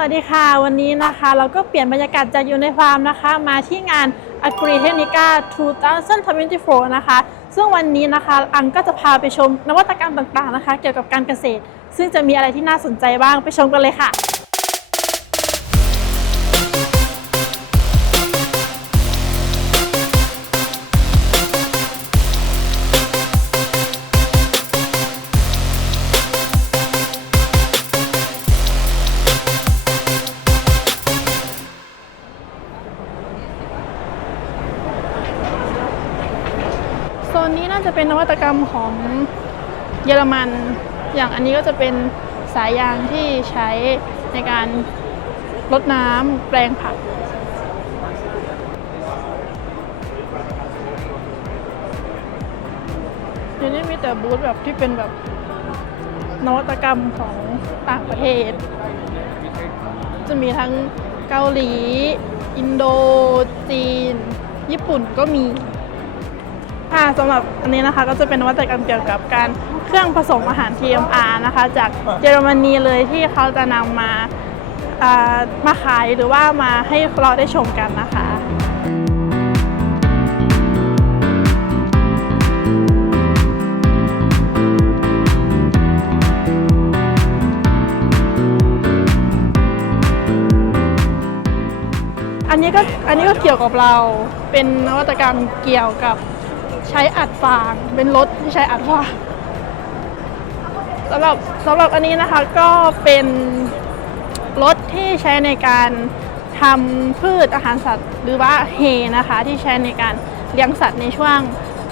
วัสดีค่ะ วันนี้นะคะ เราก็เปลี่ยนบรรยากาศจากอยู่ในฟาร์มนะคะ มาที่งาน Agri Technica 2024 นะคะ ซึ่งวันนี้นะคะอังก็จะพาไปชมนวัตกรรมต่างๆนะคะ เกี่ยวกับการเกษตร ซึ่งจะมีอะไรที่น่าสนใจบ้างไปชมกันเลยค่ะ ของเยอรมัน อย่างอันนี้ก็จะเป็นสายยางที่ใช้ในการลดน้ำแปลงผัก เดี๋ยวนี้มีแต่บูธแบบที่เป็นแบบนวัตกรรมของต่างประเทศ จะมีทั้งเกาหลี อินโด จีน ญี่ปุ่นก็มี ค่ะสำหรับอันนี้นะคะก็จะเป็นนวัตกรรมเกี่ยวกับการเครื่องผสมอาหาร TMR นะคะ จากเยอรมนีเลยที่เขาจะนำมามาขายหรือว่ามาให้เราได้ชมกันนะคะอันนี้ก็อันนี้ก็เกี่ยวกับเราเป็นนวัตกรรมเกี่ยวกับ ใช้อัดฟาง เป็นรถที่ใช้อัดฟางสำหรับสำหรับอันนี้นะคะก็เป็นรถที่ใช้ในการทำพืชอาหารสัตว์ หรือว่าเฮนะคะ ที่ใช้ในการเลี้ยงสัตว์ในช่วง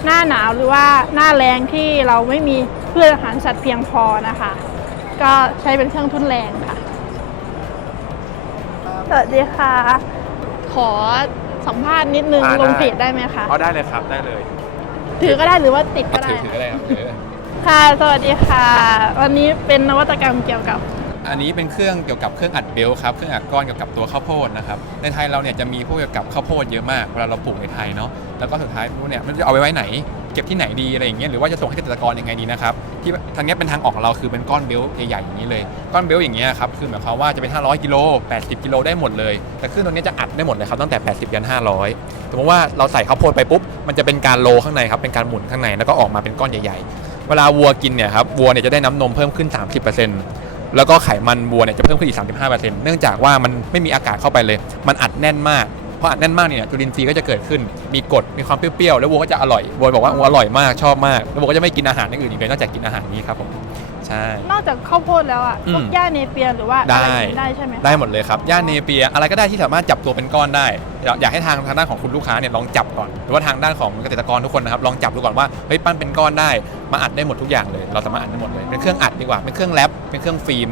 หน้าหนาวหรือว่าหน้าแรงที่เราไม่มีพืชอาหารสัตว์เพียงพอนะคะ ก็ใช้เป็นเครื่องทุนแรงค่ะสวัสดีค่ะ ขอสัมภาษณ์นิดนึง อ่าลงได้ เพจได้ไหมคะเอาได้เลยครับได้เลย ถือก็ได้หรือว่าติดก็ได้ ถือถือก็ได้ครับถือค่ะ สวัสดีค่ะ วันนี้เป็นนวัตกรรมเกี่ยวกับ อันนี้เป็นเครื่องเกี่ยวกับเครื่องอัดเบลต์ครับ เครื่องอัดก้อนเกี่ยวกับตัวข้าวโพดนะครับ ในไทยเราเนี่ยจะมีพวกเกี่ยวกับข้าวโพดเยอะมาก เวลาเราปลูกในไทยเนาะ แล้วก็สุดท้ายพวกเนี่ยมันจะเอาไว้ไว้ไหนเก็บที่ไหนดีอะไรอย่างเงี้ยหรือว่าจะส่งให้เกษตรกรยังไงดีนะครับที่ทางนี้เป็นทางออกของเราคือเป็นก้อนเบลต์ใหญ่ๆอย่างนี้เลยก้อนเบลต์อย่างเงี้ยครับคือหมายความว่าจะเป็น 500กิโล80กิโลได้หมดเลยแต่เครื่องตัวนี้จะอัดได้หมดเลยครับตั้งแต่ 80ยัน500สมมติว่าเราใส่ข้าวโพดไปปุ๊บมันจะเป็นการโลข้างในครับเป็นการหมุนข้างในแล้วก็ออกมาเป็นก้อนใหญ่ๆ เวลาวัวกินเนี่ยครับวัวเนี่ยจะได้น้ำนมเพิ่มขึ้น 30%แล้วก็ไขมันวัวเนี่ยจะเพิ่มขึ้นอีก35%เนื่องจากว่ามันไม่มีอากาศเข้าไปเลย มันอัดแน่นมาก พออัดแน่นมากเนี่ยจุลินทรีย์ก็จะเกิดขึ้น มีกรดมีความเปรี้ยวๆแล้ววัวก็จะอร่อยวัวบอกว่าวัวอร่อยมากชอบมากแล้ววัวก็จะไม่กินอาหารอย่างอื่นอีกเลยนอกจากกินอาหารนี้ครับผมใช่ นอกจากข้าวโพดแล้วอะอืมพวกหญ้าเนเปียหรือว่าอะไรอย่างนี้ได้ได้ใช่ไหมคะได้หมดเลยครับย่าเนเปียอะไรก็ได้ที่สามารถจับตัวเป็นก้อนได้อยากอยากให้ทางทางด้านของคุณลูกค้าเนี่ยลองจับก่อนหรือว่าทางด้านของเกษตรกรทุกคนนะครับลองจับดูก่อนว่าเฮ้ยปั้นเป็นก้อนได้ มาอัดได้หมดทุกอย่างเลย เราสามารถอัดได้หมดเลยเป็นเครื่องอัดดีกว่าเป็นเครื่องแรปเป็นเครื่องฟิล์ม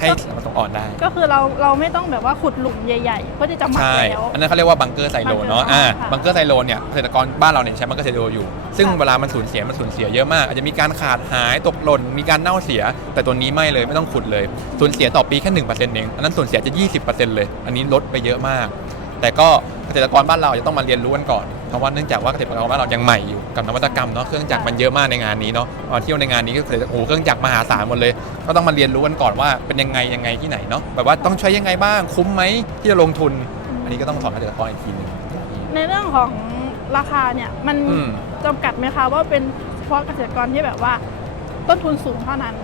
ให้สามารถส่งออนได้ ก็คือเราเราไม่ต้องแบบว่าขุดหลุมใหญ่ๆเพื่อที่จะหมักใช่ แล้ว อันนั้นเขาเรียกว่าบังเกอร์ไซโลเนาะ อ่าค่ะบังเกอร์ไซโลเนี่ย เกษตรกรบ้านเราเนี่ยใช้บังเกอร์ไซโลอยู่ ซึ่งค่ะ เวลามันสูญเสีย มันสูญเสียเยอะมาก อาจจะมีการขาดหาย ตกหล่น มีการเน่าเสีย แต่ตัวนี้ไม่เลย ไม่ต้องขุดเลย สูญเสียต่อปีแค่หนึ่งเปอร์เซ็นต์เอง อันนั้นสูญเสียจะยี่สิบเปอร์เซ็นต์เลย อันนี้ลดไปเยอะมาก แต่ก็เกษตรกรบ้านเราจะต้องมาเรียนรู้กันก่อนเพราะว่าเนื่องจากว่าเกษตรกรบ้านเรายังใหม่อยู่กับนวัตกรรมเนาะเครื่องจักรมันเยอะมากในงานนี้เนาะมาเที่ยวในงานนี้ก็เกษตรโอ้โหเครื่องจักรมหาศาลหมดเลย ก็ต้องมาเรียนรู้กันก่อนว่าเป็นยังไงยังไงที่ไหนเนาะแบบว่าต้องใช้ยังไงบ้างคุ้มไหมที่จะลงทุน อันนี้ก็ต้องสอนเกษตรกรอีกทีหนึง ในเรื่องของราคาเนี่ยมันอืม จำกัดไหมคะว่าเป็นเฉพาะเกษตรกรที่แบบว่า ต้นทุนสูงเท่านั้น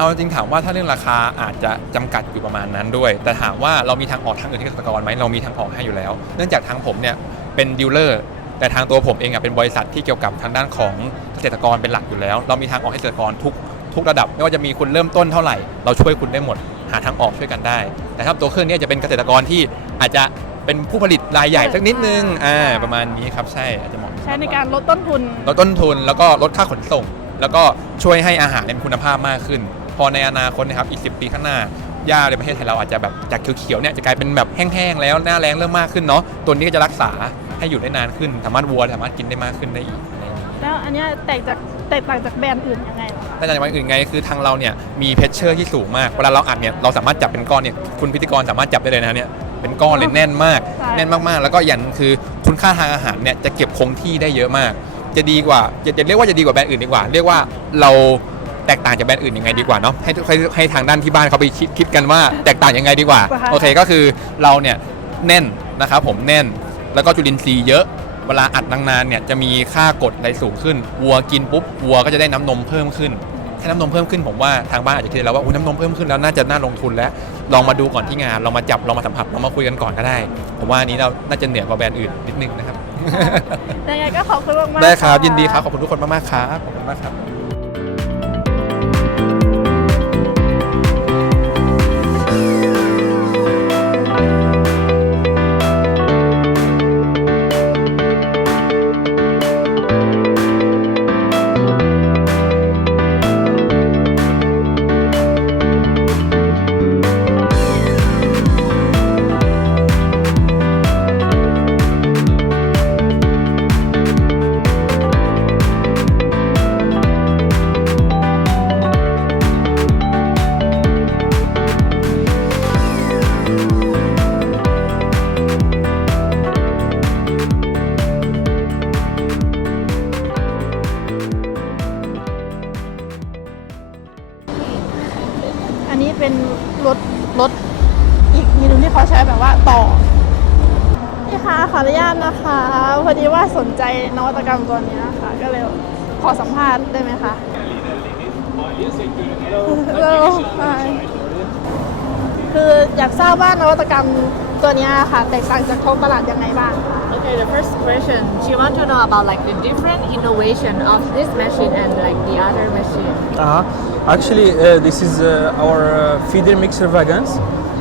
เอาจริงๆถามว่าถ้าเรื่องราคาอาจจะจำกัดอยู่ประมาณนั้นด้วย แต่ถามว่าเรามีทางออกทางอื่นที่เกษตรกรไหมเรามีทางออกให้อยู่แล้ว เนื่องจากทางผมเนี่ยเป็นดีลเลอร์แต่ทางตัวผมเองอะเป็นบริษัทที่เกี่ยวกับทางด้านของเกษตรกรเป็นหลักอยู่แล้ว เรามีทางออกให้เกษตรกรทุกทุกระดับ ไม่ว่าจะมีคุณเริ่มต้นเท่าไหร่ เราช่วยคุณได้หมด หาทางออกช่วยกันได้ แต่ถ้าตัวเครื่องเนี้จะเป็นเกษตรกรที่อาจจะเป็นผู้ผลิตรายใหญ่สักนิดนึงอ่าประมาณนี้ครับใช่อาจจะเหมาะใช้ในการลดต้นทุนลดต้นทุนแล้วก็ลดค่าขนส่ง แล้วก็ช่วยให้อาหารมีคุณภาพมากขึ้นพ อในอนาคตนะครับอีก 10 ปีข้างหน้าหญ้าในประเทศไทยเราอาจจะแบบจากเขียวๆเนี่ยจะกลายเป็นแบบแห้งๆแล้วหน้าแรงเริ่มมากขึ้นเนาะตัวนี้ก็จะรักษาให้อยู่ได้นานขึ้น สามารถวัวสามารถกินได้มากขึ้นได้อีกอะไรอย่างนี้แล้วอันเนี้ยแตกจากแตกต่างจากแบรนด์อื่นยังไงเหรอคะแต่จากวันอื่นไงคือทางเราเนี่ยมีเพชเชอร์ที่สูงมากเวลาเราอัดเนี่ยเราสามารถจับเป็นก้อนเนี่ยคุณพิธีกรสามารถจับได้เลยนะเนี่ยเป็นก้อนเลยแน่นมากใช่แน่นมากๆ แล้วก็อย่างหนึ่งคือคุณค่าทางอาหารเนี่ยจะเก็บคงที่ได้เยอะมาก จะดีกว่าจะจะเรียกว่าจะดีกว่าแบรนด์อื่นดีกว่า เรียกว่าเรา แตกต่างจากแบรนด์อื่นยังไงดีกว่าเนาะให้ให้ให้ทางด้านที่บ้านเขาไปคิดคิดกันว่าแตกต่างยังไงดีกว่าค่ะโอเคก็คือเราเนี่ยแน่นนะครับผมแน่นแล้วก็จุลินทรีย์เยอะเวลาอัดนานๆเนี่ยจะมีค่ากรดอะไรสูงขึ้นวัวกินปุ๊บวัวก็จะได้น้ำนมเพิ่มขึ้นถ้าน้ำนมเพิ่มขึ้นผมว่าทางบ้านอาจจะคิดแล้วว่าอุ้ยน้ำนมเพิ่มขึ้นแล้วน่าจะน่าลงทุนแล้วลองมาดูก่อนที่งานลองมาจับลองมาสัมผัสลองมาคุยกันก่อนก็ได้ ผมว่าอันนี้เราน่าจะเหนือกว่าแบรนด์อื่นนิดนึงนะครับยังไงก็ขอบคุณมากๆได้ครับะยินดีครับขอบคุณทุกคนมากๆครับขอบคุณมากครับ นี้เป็นรถรถอีกทีนึงที่เขาใช้แบบว่าต่อนี่ค่ะขออนุญาตนะคะพอดีว่าสนใจนวัตกรรมตัวนี้ค่ะก็เลยขอสัมภาษณ์ได้ไหมคะเราคืออยากทราบว่านวัตกรรมตัวนี้ค่ะ แตกต่างจากท้องตลาดยังไงบ้างคะ Okay, the first question, she want to know about like the different innovation of this machine and like the other machine. Uh-huh. Actually, uh, this is uh, our uh, feeder mixer wagons.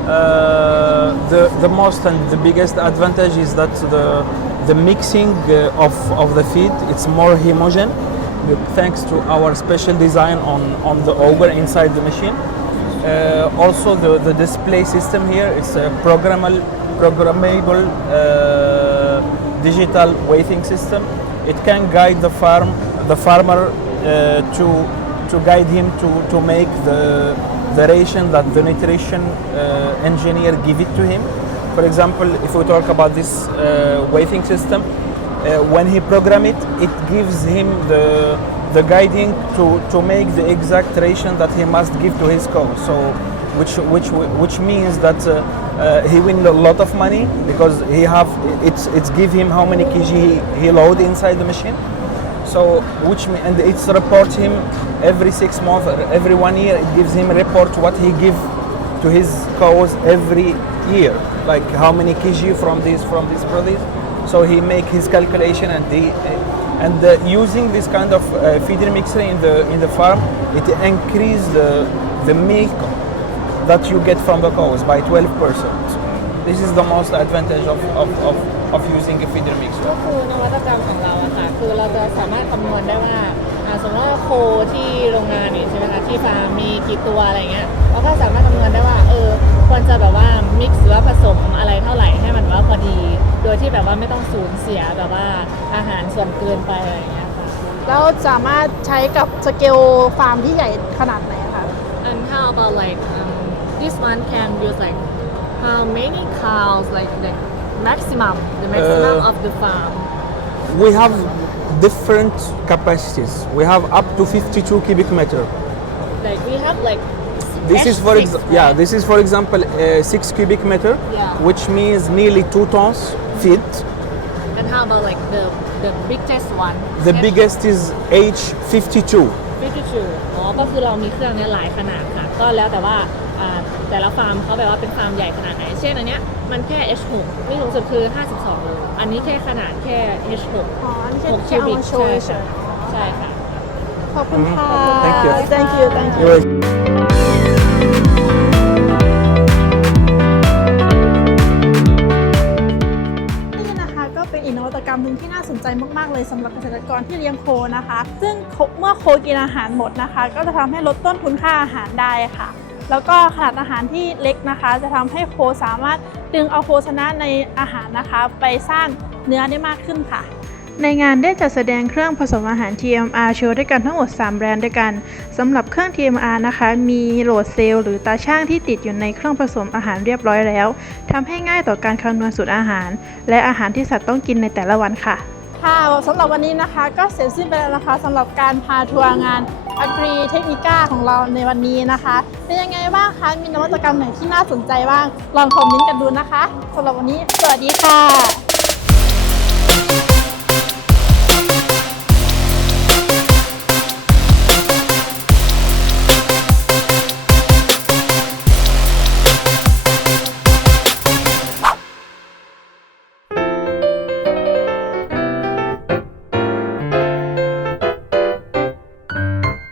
Uh, the, the most and the biggest advantage is that the, the mixing uh, of, of the feed it's more homogeneous uh, thanks to our special design on, on the auger inside the machine. Uh, also, the, the display system here is a programmable, programmable uh, digital weighting system. It can guide the farm, the farmer uh, to, to guide him to, to make the, the ration that the nutrition uh, engineer give it to him. For example, if we talk about this uh, weighting system, uh, when he program it, it gives him the the guiding to, to make the exact ration that he must give to his cow. So, which which which means that uh, uh, he win a lot of money because he have it's it's give him how many kg he, he load inside the machine. So which and it's report him every six months, every one year. It gives him report what he give to his cows every year, like how many kg from this from this produce. So he make his calculation and the and uh, using this kind of uh, feeder mixer in the in the farm, it increase the the milk that you get from the cows by 12 percent. This is the most advantage of, of, of, of using a feeder mixer. ก็คือนวัตกรรมของเราอะค่ะ คือเราจะสามารถคำนวณได้ว่าอ่าสมมติว่าโคที่โรงงานนี่ใช่ไหมคะที่ฟาร์มมีกี่ตัวอะไรเงี้ยเราก็สามารถคำนวณได้ว่าเออควรจะแบบว่ามิกซ์หรือว่าผสมอะไรเท่าไหร่ให้มันว่าพอดี โดยที่แบบว่าไม่ต้องสูญเสียแบบว่าอาหารส่วนเกินไปอะไรเงี้ยค่ะ แล้วสามารถใช้กับสเกลฟาร์มที่ใหญ่ขนาดไหนคะ And how about like um, this one can use like how many cows like the maximum the maximum Uh, of the farm We have different capacities. We have up to 52 cubic meter. like we have like This is for H6, ex- yeah. right? This is for example uh, six cubic meter, Yeah. which means nearly two tons feed. and how about like the the biggest one The biggest is H52. 52อ๋อก็คือเรามีเครื่องเนี้ยหลายขนาดค่ะ ก็แล้วแต่ว่าอ่า แต่ละฟาร์มเขาแบบว่าเป็นฟาร์มใหญ่ขนาดไหน เช่นอันเนี้ยมันแค่ H6 นี่สูงสุดคือ 52 เลย อันนี้แค่ขนาดแค่ H6 อ๋ออันนี่แค่6แค่เอามาโชว์ใช่เฉค่ะยใช่ค่ะๆขอบคุณค่ะ Thank you. thank you thank you You're นี่นะคะก็เป็นอีกนวัตกรรมหนึ่งที่น่าสนใจมาก ๆ เลยสำหรับเกษตรกรที่เลี้ยงโคนะคะ ซึ่งโคเมื่อโคกินอาหารหมดนะคะ ก็จะทำให้ลดต้นทุนค่าอาหารได้ค่ะ แล้วก็ขนาดอาหารที่เล็กนะคะ จะทำให้โคสามารถดึงเอาโภชนะในอาหารนะคะ ไปสร้างเนื้อได้มากขึ้นค่ะในงานได้จัดแสดงเครื่องผสมอาหาร TMR โชว์ด้วยกันทั้งหมด 3 แบรนด์ด้วยกันสำหรับเครื่อง TMR นะคะ มีโหลดเซลล์หรือตาช่างที่ติดอยู่ในเครื่องผสมอาหารเรียบร้อยแล้วทำให้ง่ายต่อการคำนวณสูตรอาหาร และอาหารที่สัตว์ต้องกินในแต่ละวันค่ะ ค่ะสำหรับวันนี้นะคะก็เสร็จสิ้นไปแล้วนะคะสำหรับการพาทัวร์งานอักรีเทคนิก้าของเราในวันนี้นะคะ เป็นยังไงบ้างคะ มีนวัตกรรมไหนที่น่าสนใจบ้าง ลองคอมเมนต์กันดูนะคะสำหรับวันนี้ สวัสดีค่ะ